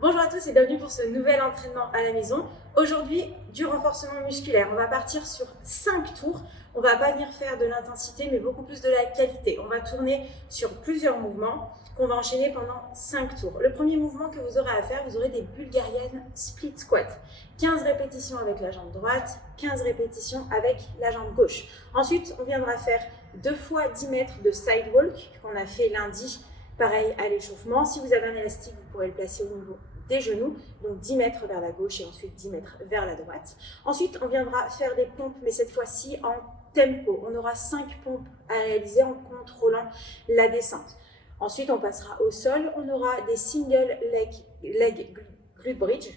Bonjour à tous et bienvenue pour ce nouvel entraînement à la maison. Aujourd'hui, du renforcement musculaire. On va partir sur 5 tours. On va pas venir faire de l'intensité, mais beaucoup plus de la qualité. On va tourner sur plusieurs mouvements qu'on va enchaîner pendant 5 tours. Le premier mouvement que vous aurez à faire, vous aurez des Bulgarian Split Squat. 15 répétitions avec la jambe droite, 15 répétitions avec la jambe gauche. Ensuite, on viendra faire 2 fois 10 mètres de sidewalk qu'on a fait lundi. Pareil à l'échauffement. Si vous avez un élastique, vous pourrez le placer au niveau des genoux, donc 10 mètres vers la gauche et ensuite 10 mètres vers la droite. Ensuite, on viendra faire des pompes, mais cette fois-ci en tempo. On aura 5 pompes à réaliser en contrôlant la descente. Ensuite, on passera au sol. On aura des single leg glute bridge,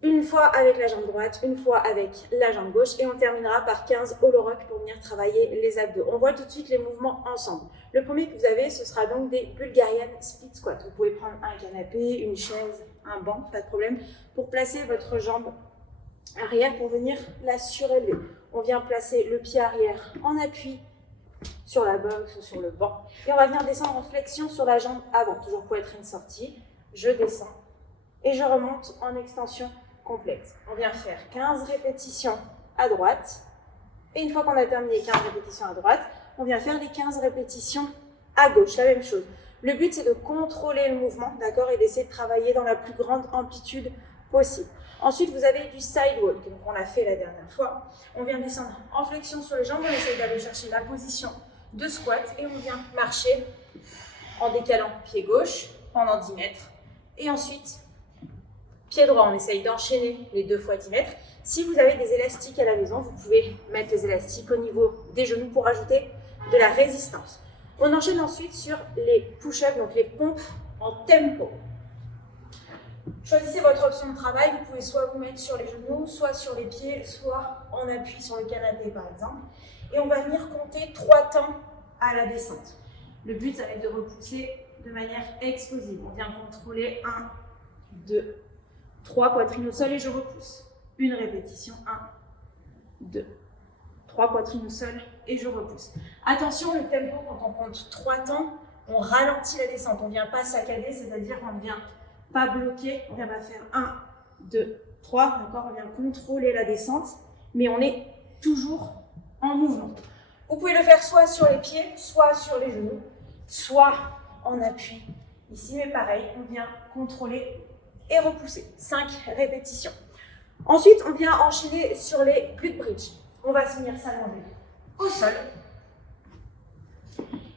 une fois avec la jambe droite, une fois avec la jambe gauche et on terminera par 15 hollow rock pour venir travailler les abdos. On voit tout de suite les mouvements ensemble. Le premier que vous avez, ce sera donc des Bulgarian Split Squat. Vous pouvez prendre un canapé, une chaise, un banc, pas de problème, pour placer votre jambe arrière pour venir la surélever. On vient placer le pied arrière en appui sur la box ou sur le banc et on va venir descendre en flexion sur la jambe avant, toujours poitrine sortie. Je descends et je remonte en extension complète. On vient faire 15 répétitions à droite. Et une fois qu'on a terminé 15 répétitions à droite, on vient faire les 15 répétitions à gauche. La même chose. Le but, c'est de contrôler le mouvement, d'accord, et d'essayer de travailler dans la plus grande amplitude possible. Ensuite, vous avez du sidewalk. Donc, on l'a fait la dernière fois. On vient descendre en flexion sur les jambes. On essaye d'aller chercher la position de squat. Et on vient marcher en décalant pied gauche pendant 10 mètres. Et ensuite, pied droit, on essaye d'enchaîner les 2 fois 10 mètres. Si vous avez des élastiques à la maison, vous pouvez mettre les élastiques au niveau des genoux pour ajouter de la résistance. On enchaîne ensuite sur les push-ups, donc les pompes en tempo. Choisissez votre option de travail. Vous pouvez soit vous mettre sur les genoux, soit sur les pieds, soit en appui sur le canapé par exemple. Et on va venir compter 3 temps à la descente. Le but, ça va être de repousser de manière explosive. On vient contrôler 1, 2, 3, poitrine au sol et je repousse. Une répétition, 1, 2, 3, poitrine au sol et je repousse. Attention, le tempo, quand on compte 3 temps, on ralentit la descente. On ne vient pas saccader, c'est-à-dire qu'on ne vient pas bloquer. On vient pas faire 1, 2, 3, d'accord. On vient contrôler la descente, mais on est toujours en mouvement. Vous pouvez le faire soit sur les pieds, soit sur les genoux, soit en appui. Ici, mais pareil, on vient contrôler et repousser. 5 répétitions. Ensuite, on vient enchaîner sur les glute bridge. On va se venir s'allonger au sol.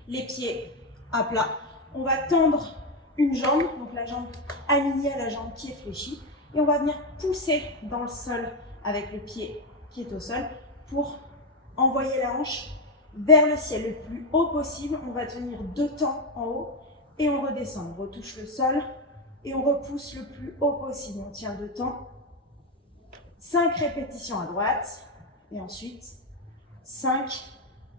Les pieds à plat. On va tendre une jambe, donc la jambe alignée à la jambe qui est fléchie. Et on va venir pousser dans le sol avec le pied qui est au sol pour envoyer la hanche vers le ciel le plus haut possible. On va tenir 2 temps en haut et on redescend. On retouche le sol. Et on repousse le plus haut possible. On tient 2 temps. 5 répétitions à droite. Et ensuite, 5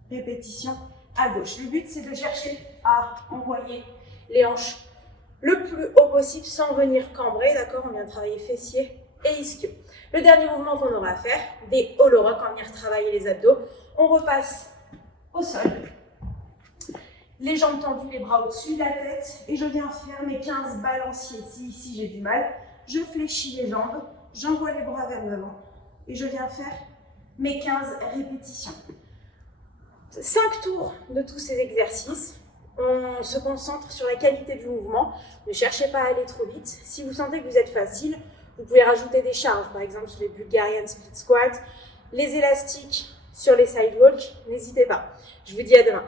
répétitions à gauche. Le but, c'est de chercher à envoyer les hanches le plus haut possible sans venir cambrer. D'accord, on vient travailler fessier et ischio. Le dernier mouvement qu'on aura à faire, des hollow rock, on vient retravailler les abdos. On repasse au sol. Les jambes tendues, les bras au-dessus de la tête. Et je viens faire mes 15 balanciers. Si ici j'ai du mal, je fléchis les jambes, j'envoie les bras vers l'avant. Et je viens faire mes 15 répétitions. 5 tours de tous ces exercices. On se concentre sur la qualité du mouvement. Ne cherchez pas à aller trop vite. Si vous sentez que vous êtes facile, vous pouvez rajouter des charges. Par exemple, sur les Bulgarian Split Squat, les élastiques sur les sidewalks. N'hésitez pas. Je vous dis à demain.